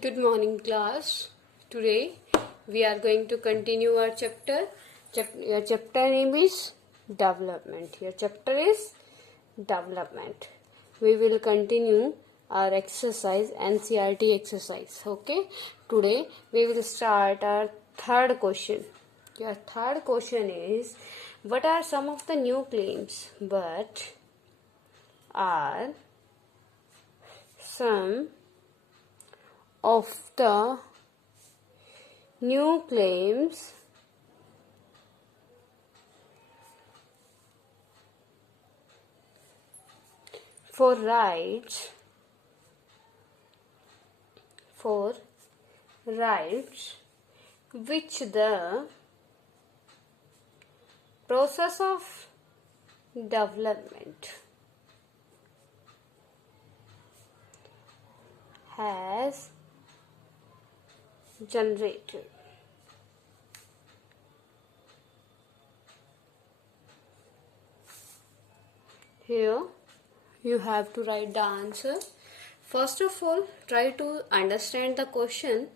Good morning, class. Today we are going to continue our chapter. Your chapter name is development. Your chapter is development. We will continue our exercise, NCERT exercise. Okay. Today we will start our third question. Your third question is, what are some of the new claims? What are some of the new claims for rights which the process of development has generated. Here you have to write the answer. First of all, try to understand the question.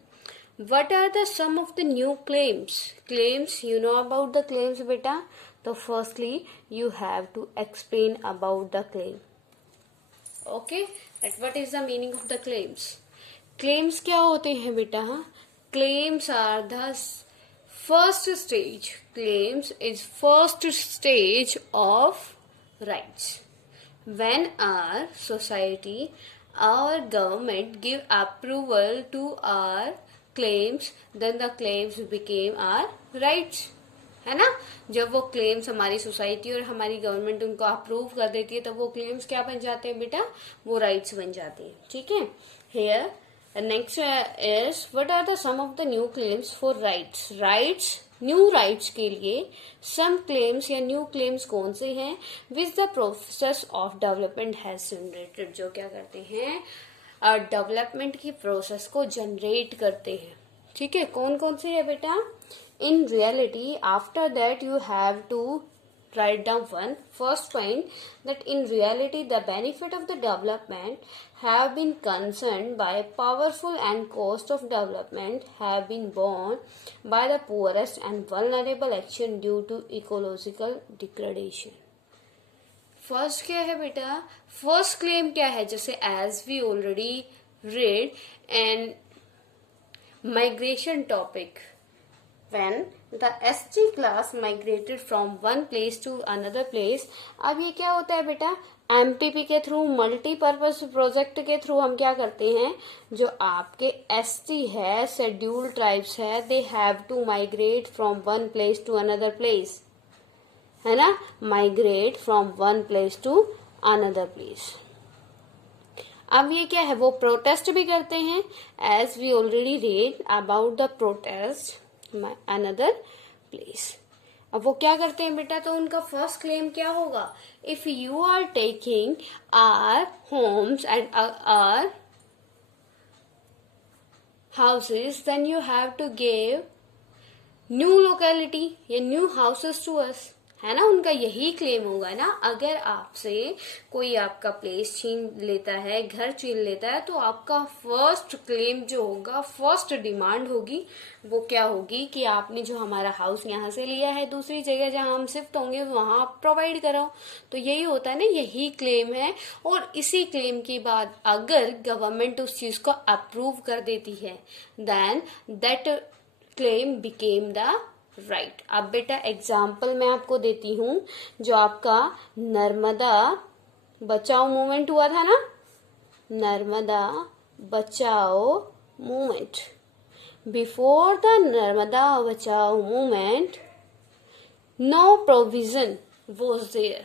What are the some of the new claims? Claims, you know about the claims, beta. So firstly, you have to explain about the claim. Okay, that what is the meaning of the claims? Claims क्या होते हैं बेटा? Claims are the first stage. Claims is first stage of rights. When our society, our government give approval to our claims, then the claims became our rights. है ना? जब वो क्लेम्स हमारी सोसाइटी और हमारी गवर्नमेंट उनको अप्रूव कर देती है, तब वो क्लेम्स क्या बन जाते हैं बेटा? वो राइट्स बन जाते हैं. ठीक है. Here next is, what are the some of the new claims for rights? Rights, new rights के लिए सम क्लेम्स या न्यू क्लेम्स कौन से हैं? Which the process of development has generated, जो क्या करते हैं? डेवलपमेंट की प्रोसेस को जनरेट करते हैं. ठीक है. कौन कौन से है बेटा? In reality, after that you have to write down one first point, that in reality the benefit of the development have been concerned by powerful and cost of development have been borne by the poorest and vulnerable action due to ecological degradation. First क्या है बेटा? First claim क्या है? जैसे as we already read and migration topic, when the SG class migrated from one place to another place. अब ये क्या होता है बेटा? MPP के थ्रू, मल्टीपर्पज प्रोजेक्ट के थ्रू हम क्या करते हैं? जो आपके ST है, शेड्यूल्ड ट्राइब्स है, they have to migrate from one place to another place, है ना? Migrate from one place to another place. अब ये क्या है? वो प्रोटेस्ट भी करते हैं, as we already read about the protest another place. अब वो क्या करते हैं बेटा? तो उनका फर्स्ट क्लेम क्या होगा? If you are taking our homes and our houses, then you have to give new locality या न्यू हाउसेस टू अस, है ना? उनका यही क्लेम होगा ना. अगर आपसे कोई आपका प्लेस छीन लेता है, घर छीन लेता है, तो आपका फर्स्ट क्लेम जो होगा, फर्स्ट डिमांड होगी, वो क्या होगी? कि आपने जो हमारा हाउस यहाँ से लिया है, दूसरी जगह जहाँ हम शिफ्ट होंगे वहां आप प्रोवाइड कराओ. तो यही होता है ना, यही क्लेम है. और इसी क्लेम के बाद अगर गवर्नमेंट उस चीज को अप्रूव कर देती है, then that claim became the right. अब बेटा एग्जाम्पल मैं आपको देती हूँ. जो आपका नर्मदा बचाओ मूवमेंट हुआ था ना, नर्मदा Bachao movement, before the Narmada Bachao movement no provision was there.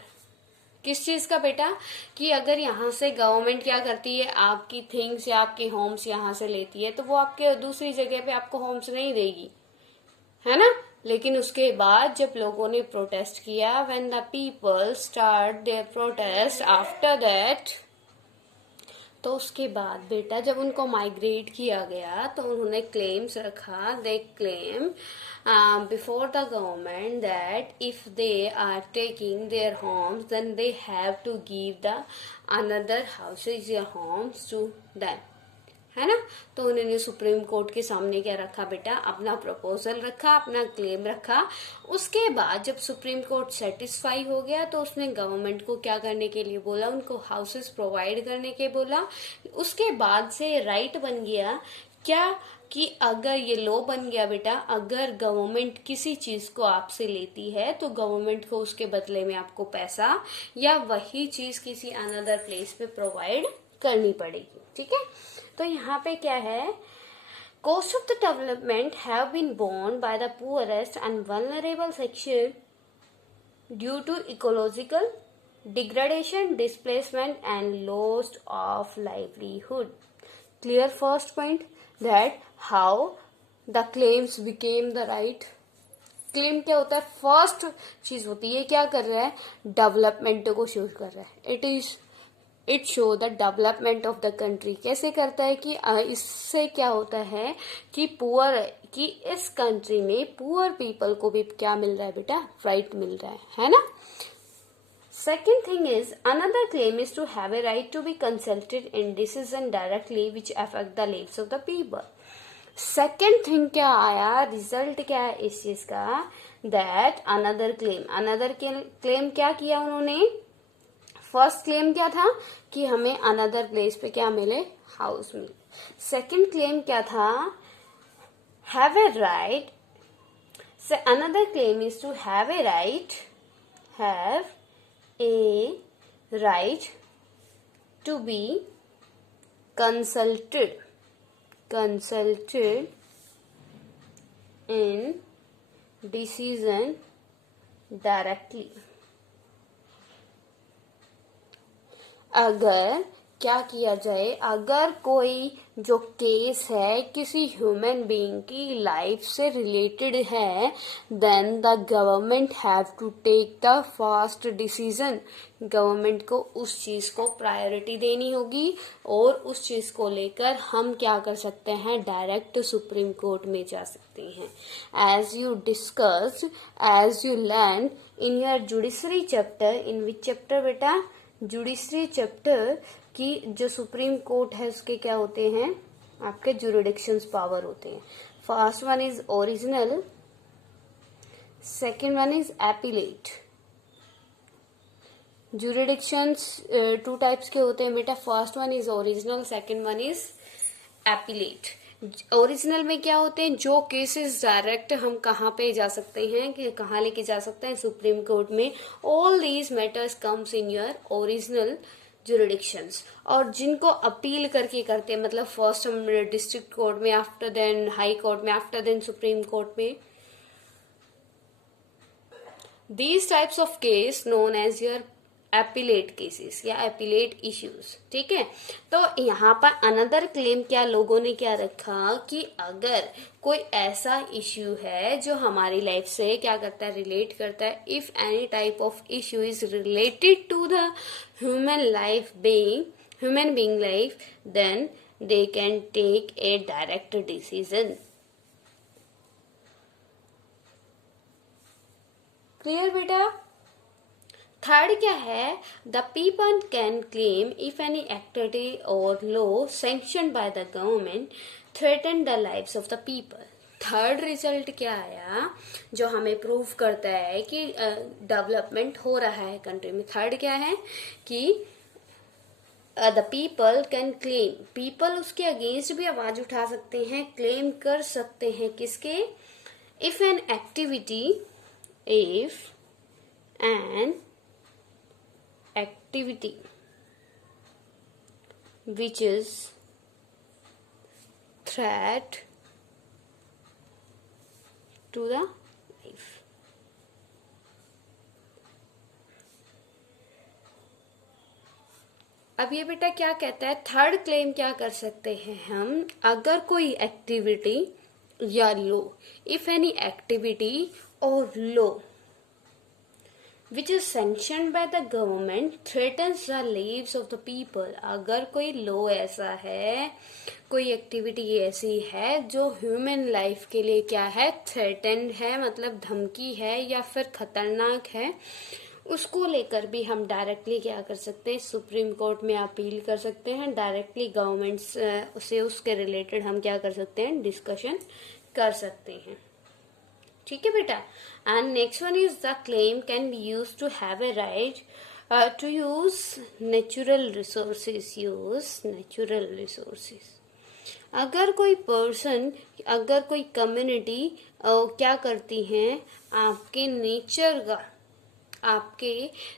किस चीज का बेटा? कि अगर यहाँ से गवर्नमेंट क्या करती है, आपकी थिंग्स या आपके होम्स यहाँ से लेती है, तो वो आपके दूसरी जगह पे आपको होम्स नहीं देगी, है ना? लेकिन उसके बाद जब लोगों ने प्रोटेस्ट किया, when the people start their protest after that, तो उसके बाद बेटा जब उनको माइग्रेट किया गया, तो उन्होंने क्लेम्स रखा. They claim before the government that if they are taking their homes, then they have to give the another houses या होम्स टू देम. है ना। तो उन्होंने सुप्रीम कोर्ट के सामने क्या रखा बेटा, अपना प्रपोजल रखा, अपना क्लेम रखा। उसके बाद जब सुप्रीम कोर्ट सेटिस्फाई हो गया तो उसने गवर्नमेंट को क्या करने के लिए बोला, उनको हाउसेस प्रोवाइड करने के बोला। उसके बाद से राइट बन गया क्या कि अगर ये लॉ बन गया बेटा, अगर गवर्नमेंट किसी चीज को आपसे लेती है तो गवर्नमेंट को उसके बदले में आपको पैसा या वही चीज किसी अनदर प्लेस पे प्रोवाइड करनी पड़ेगी। ठीक है, तो यहाँ पे क्या है, cost of the development have been borne by the poorest and vulnerable section due to ecological degradation, displacement and loss of livelihood. Clear first point that how the claims became the right. Claim क्या होता है, फर्स्ट चीज होती है क्या कर रहा है, डेवलपमेंट को शो कर रहा है। It show the development of the country. कैसे करता है कि इससे क्या होता है कि कि इस कंट्री में पुअर पीपल को भी क्या मिल रहा है बेटा, राइट मिल रहा है ना। Second thing is, another claim is to have a right to be consulted in decision directly which affect the lives of the people. Second thing क्या आया, रिजल्ट क्या है इस चीज का, that another claim क्या किया उन्होंने, फर्स्ट क्लेम क्या था कि हमें अनदर प्लेस पे क्या मिले, हाउस मिले। सेकंड क्लेम क्या था, have a right. Another claim is to have a right to be consulted in decision directly. अगर क्या किया जाए, अगर कोई जो केस है किसी ह्यूमन बीइंग की लाइफ से रिलेटेड है, then the government have to take the fast decision. Government को उस चीज को प्रायोरिटी देनी होगी और उस चीज को लेकर हम क्या कर सकते हैं, डायरेक्ट सुप्रीम कोर्ट में जा सकते हैं। As you discussed, as you learn in your judiciary chapter, in which chapter बेटा, जुडिशरी चैप्टर की जो सुप्रीम कोर्ट है उसके क्या होते हैं, आपके जुरिडिक्शंस पावर होते हैं। First one is original, second one is appellate. Jurisdictions two types के होते हैं बेटा, first one is original, second one is appellate. Original में क्या होते हैं, जो केसेस डायरेक्ट हम कहाँ पे जा सकते हैं, कि कहाँ लेके जा सकते हैं, सुप्रीम कोर्ट में। All these matters comes in your original jurisdictions. और जिनको अपील करके करते हैं, मतलब फर्स्ट हम डिस्ट्रिक्ट कोर्ट में, आफ्टर देन हाई कोर्ट में, आफ्टर देन सुप्रीम कोर्ट में, these types of case known as your appellate cases या एपिलेट इश्यूज। ठीक है, तो यहाँ पर अनदर क्लेम क्या लोगों ने क्या रखा कि अगर कोई ऐसा इश्यू है जो हमारी लाइफ से क्या करता है, रिलेट करता है, if any type of issue is related to the human being life, then they can take a direct decision. Clear बेटा। थर्ड क्या है, the people can claim if any activity और law sanctioned by the government threaten the lives of the people. Third result क्या आया जो हमें प्रूव करता है कि डेवलपमेंट हो रहा है कंट्री में। थर्ड क्या है कि the people can claim, people उसके अगेंस्ट भी आवाज उठा सकते हैं, क्लेम कर सकते हैं किसके, if an activity which is threat to the life। अब ये बेटा क्या कहता है, थर्ड क्लेम क्या कर सकते हैं हम, अगर कोई एक्टिविटी या लो, इफ एनी एक्टिविटी और लो which is sanctioned by the government threatens the lives of the people। अगर कोई लॉ ऐसा है, कोई एक्टिविटी ऐसी है जो ह्यूमन लाइफ के लिए क्या है, थ्रेटेंड है, मतलब धमकी है या फिर खतरनाक है, उसको लेकर भी हम डायरेक्टली क्या कर सकते हैं, सुप्रीम कोर्ट में अपील कर सकते हैं, डायरेक्टली गवर्नमेंट से उसके रिलेटेड हम क्या कर सकते हैं, डिस्कशन कर सकते हैं। ठीक है बेटा। And next one is the claim can be use to have a right to use natural resources, use natural resources. अगर कोई पर्सन, अगर कोई कम्युनिटी क्या करती हैं, आपके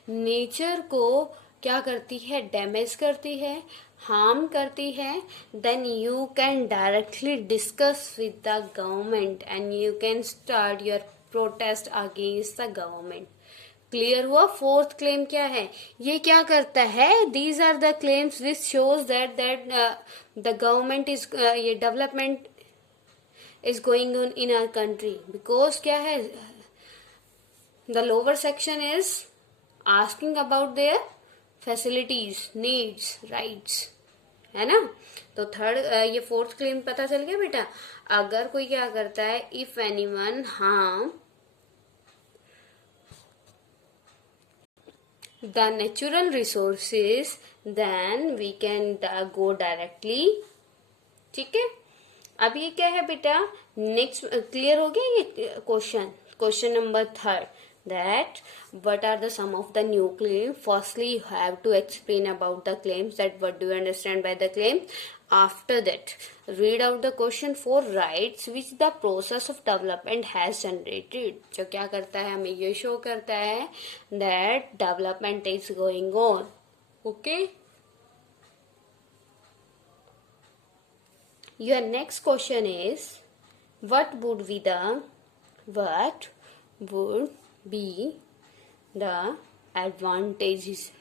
नेचर को क्या करती है, डैमेज करती है, हार्म करती है, then you can directly discuss with the government and you can start your protest against the government. Clear हुआ। फोर्थ क्लेम क्या है, ये क्या करता है, these are the claims which shows that the government is, ये development is going on in our country, because क्या है, the lower section is asking about their facilities, needs, rights, है ना। तो थर्ड, ये फोर्थ क्लेम पता चल गया बेटा। अगर कोई क्या करता है, if anyone harm the natural resources, then we can go directly। ठीक है। अब ये क्या है बेटा, नेक्स्ट क्लियर हो गया ये question number third, that what are the sum of the new claim। firstly you have to explain about the claims, that what do you understand by the claim। after that read out the question for rights which the process of development has generated। जो क्या करता है, हमें ये शो करता है that development is going on। okay, your next question is what would be the advantages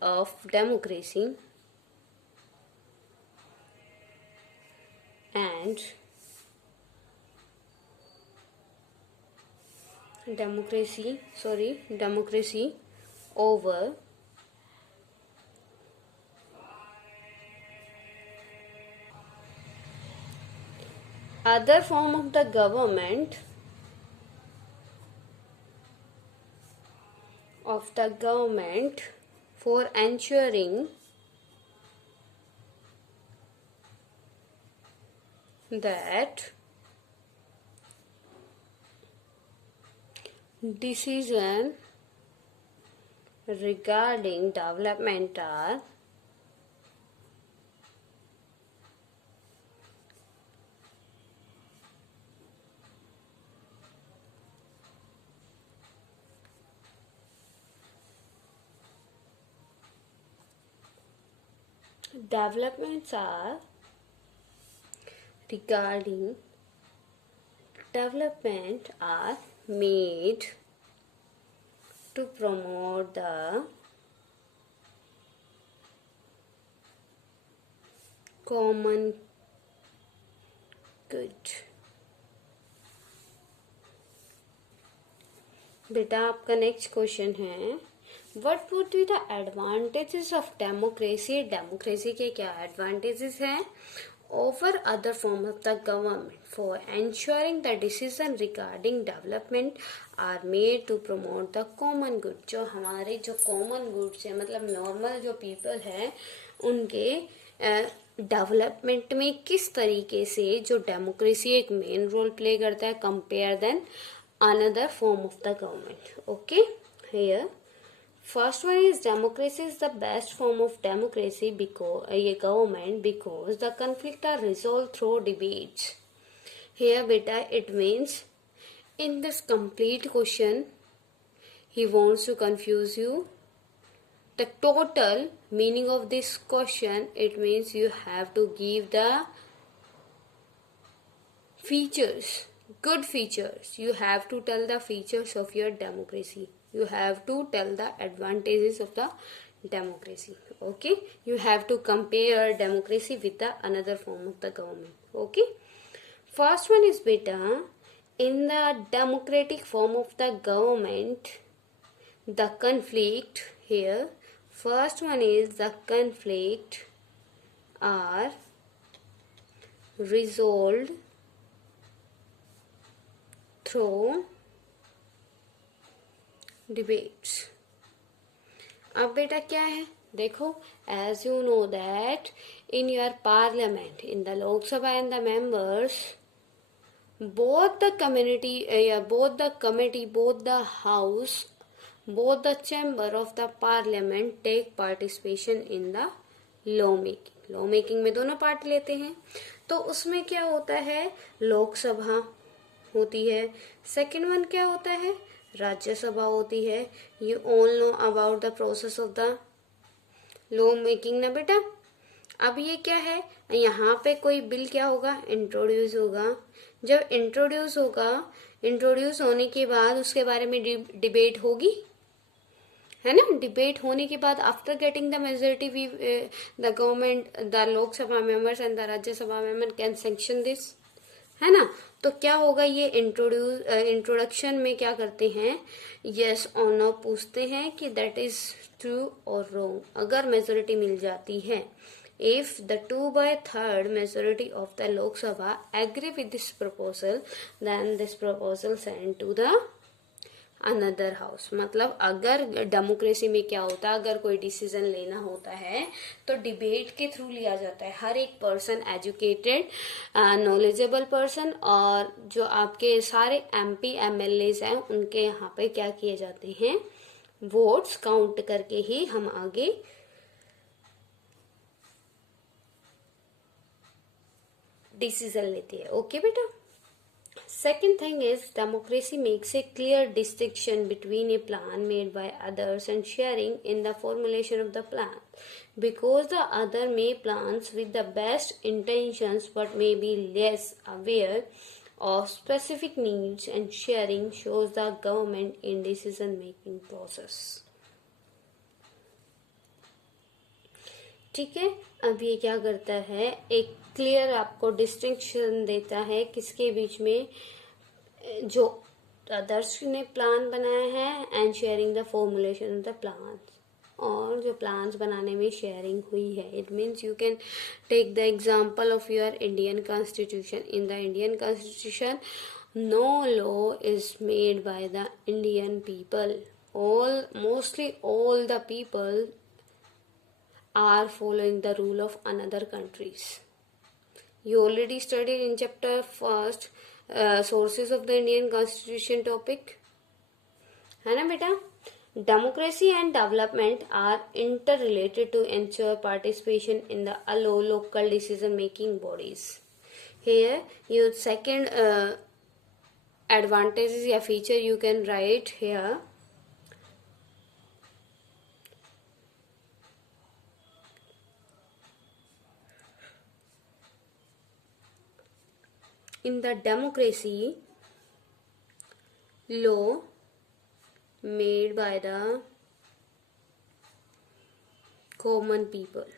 of democracy and democracy over other form of the government for ensuring that decision regarding development are developments are regarding development are made to promote the common good। बेटा आपका next question है, what would be the advantages of democracy. Democracy के क्या advantages हैं over other form of the government for ensuring the decision regarding development are made to promote the common good. जो हमारे जो common goods है, मतलब नॉर्मल जो पीपल है, उनके डेवलपमेंट में किस तरीके से जो डेमोक्रेसी एक मेन रोल प्ले करता है compare then another form of the government। okay, here first one is democracy is the best form of democracy because a government, because the conflict are resolved through debates। here beta it means in this complete question he wants to confuse you। the total meaning of this question, it means you have to give the features, good features, you have to tell the features of your democracy, you have to tell the advantages of the democracy। okay, you have to compare democracy with the another form of the government। okay, first one is beta, in the democratic form of the government the conflict, here first one is the conflict are resolved through debates. अब बेटा क्या है, देखो, as you know that in your parliament, in the Lok Sabha and the members, both the committee, both the house, both the chamber of the parliament take participation in the law making में दोनों पार्ट लेते हैं। तो उसमें क्या होता है, लोकसभा होती है, सेकंड वन क्या होता है, राज्यसभा होती है। You all know about the process of the law making ना बेटा। अब ये क्या है, यहाँ पे कोई बिल क्या होगा, इंट्रोड्यूस होगा। जब इंट्रोड्यूस होगा, इंट्रोड्यूस होने के बाद उसके बारे में डिबेट होगी, है ना। डिबेट होने के बाद after getting the majority we the government, the Lok Sabha members and the Rajya Sabha member can sanction this, है ना। तो क्या होगा, ये इंट्रोडक्शन में क्या करते हैं, यस और नो पूछते हैं कि दैट इज ट्रू और रॉन्ग। अगर मेजोरिटी मिल जाती है, if the 2/3 majority of the Lok Sabha agree with this proposal, then this proposal sent to the another house। मतलब अगर डेमोक्रेसी में क्या होता है, अगर कोई डिसीजन लेना होता है तो डिबेट के थ्रू लिया जाता है। हर एक पर्सन, एजुकेटेड नॉलेजेबल पर्सन, और जो आपके सारे MP MLAs हैं, उनके यहाँ पे क्या किए जाते हैं, वोट्स काउंट करके ही हम आगे डिसीजन लेते हैं। ओके बेटा। Second thing is democracy makes a clear distinction between a plan made by others and sharing in the formulation of the plan, because the other may plans with the best intentions but may be less aware of specific needs, and sharing shows the government in decision making process। ठीक है। अब ये क्या करता है, एक क्लियर आपको डिस्टिंक्शन देता है किसके बीच में, जो अदर्स ने प्लान बनाया है and sharing the formulation of the plan, और जो प्लान्स बनाने में शेयरिंग हुई है। It means you can take the example of your Indian constitution. In the Indian constitution no law is made by the Indian people, mostly all the people are following the rule of another countries। You already studied in chapter first sources of the Indian Constitution topic, है ना बेटा। Democracy and development are interrelated to ensure participation in the local decision making bodies। Here your second advantage या feature you can write here, in the democracy, law made by the common people।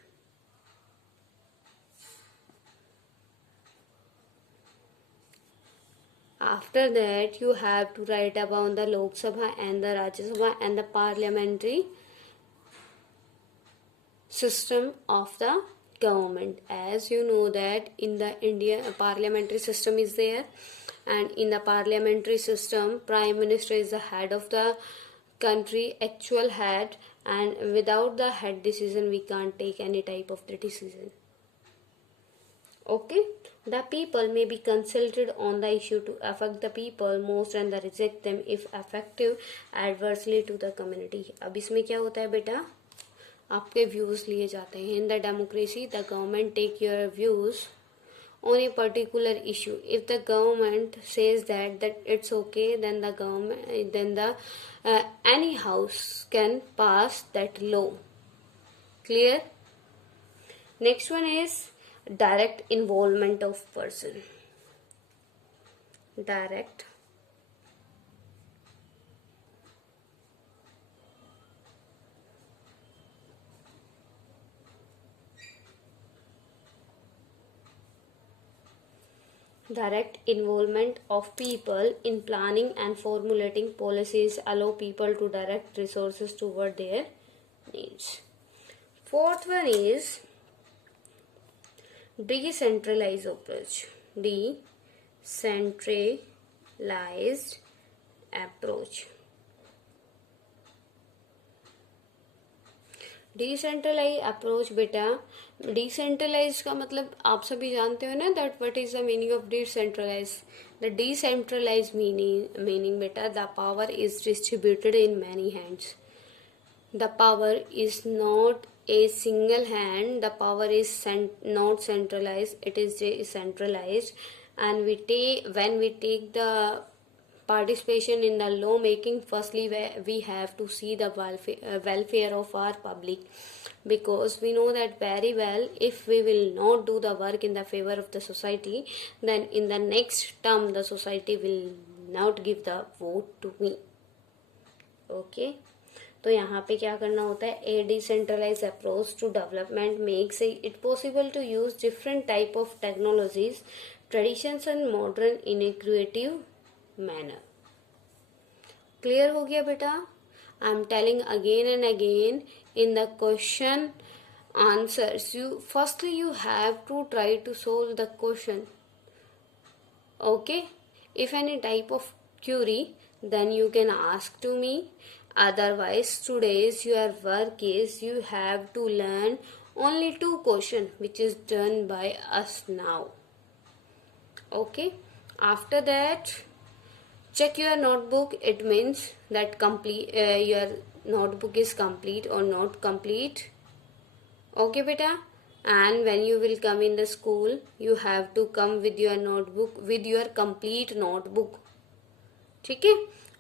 After that you have to write about the Lok Sabha and the Rajya Sabha and the parliamentary system of the government। As you know that in the Indian parliamentary system is there, and in the parliamentary system prime minister is the head of the country, actual head, and without the head decision we can't take any type of the decision। Okay, the people may be consulted on the issue to affect the people most and the reject them if effective adversely to the community। अब इसमें क्या होता है बेटा, आपके व्यूज लिए जाते हैं। In the democracy the government take your views on a particular issue। If the government says that it's okay, then the any house can pass that law। Clear? Next one is direct involvement of person। Direct involvement of people in planning and formulating policies allow people to direct resources toward their needs। Fourth one is decentralized approach। Decentralized approach decentralize approach बेटा, decentralize का मतलब आप सभी जानते हो ना, that what is the meaning of decentralize. The decentralize meaning बेटा, the power is distributed in many hands. The power is not a single hand. The power is not centralized. It is decentralized. And when we take the participation in the law making, firstly we have to see the welfare of our public, because we know that very well, if we will not do the work in the favor of the society, then in the next term the society will not give the vote to me. Okay. तो यहाँ पे क्या करना होता है, a decentralize approach to development makes it possible to use different type of technologies, traditions and modern in a creative manner. Clear हो गया बेटा? I am telling again and again in the question answers, you firstly you have to try to solve the question. Okay, if any type of query then you can ask to me. Otherwise, today's your work is you have to learn only 2 questions, which is done by us now. Okay, after that check your notebook. It means that your notebook is complete or not complete. Okay beta, and when you will come in the school, you have to come with your notebook, with your complete notebook. ठीक है.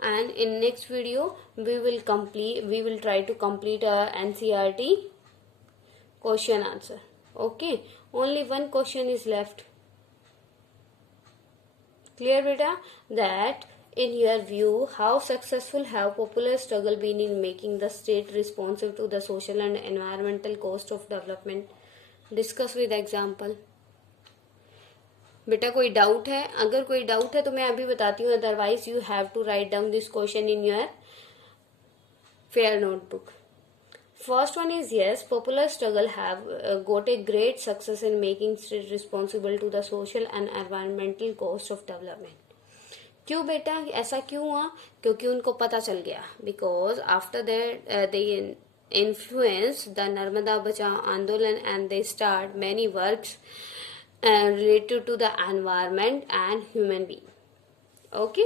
And in next video we will try to complete NCERT question answer. Okay, only 1 question is left. Clear बेटा? That in your view, how successful have popular struggle been in making the state responsive to the social and environmental cost of development? Discuss with example. बेटा कोई डाउट है? अगर कोई डाउट है तो मैं अभी बताती हूँ, otherwise you have to write down this question in your fair notebook. First one is yes, popular struggle have got a great success in making state responsible to the social and environmental cost of development. क्यों बेटा, ऐसा क्यों हुआ? क्योंकि उनको पता चल गया. Because after that they influence the Narmada बचाओ आंदोलन and they start many works related to the environment and human being. Okay,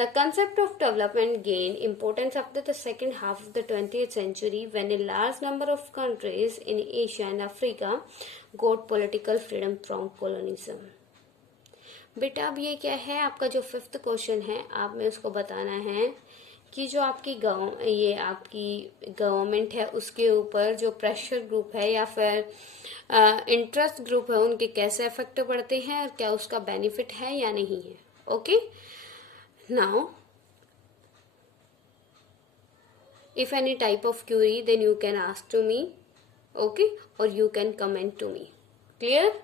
the concept of development gained importance after the second half of the 20th century, when a large number of countries in Asia and Africa got political freedom from colonialism. बेटा अब ये क्या है, आपका जो 5th question है, आप में उसको बताना है कि जो आपकी गवर्नमेंट है उसके ऊपर जो प्रेशर ग्रुप है या फिर इंटरेस्ट ग्रुप है, उनके कैसे इफेक्ट पड़ते हैं और क्या उसका बेनिफिट है या नहीं है. Okay, now if any type of query then you can ask to me. Okay, और you can comment to me. Clear?